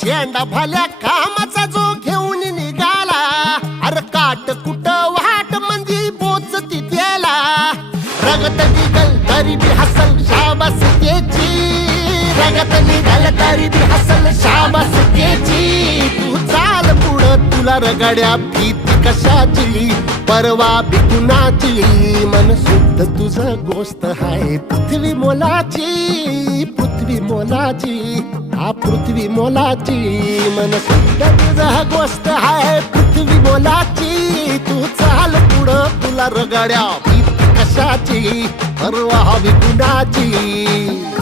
शेंडा भाल्या कामाचा जो घेऊन निघाला, अरे काट कुट वाट मंदी पोचती त्याला, रगत निघल तरी बी हसल शाबास त्याची, रगत निघल तरी बी हसल शाबास त्याची. तू चाल पुढं तुला रगड्या भीती कशाची, परवा बी कुणाची, मन शुद्ध तुझं गोष्ट हाय पृथ्वी मोलाची, पृथ्वी मोलाची, हा पृथ्वी मोलाची, मन शुद्ध तुझं गोष्ट हाय पृथ्वी मोलाची. तू चाल पुढं तुला रगड्या भीती कशाची, परवा बी कुणाची.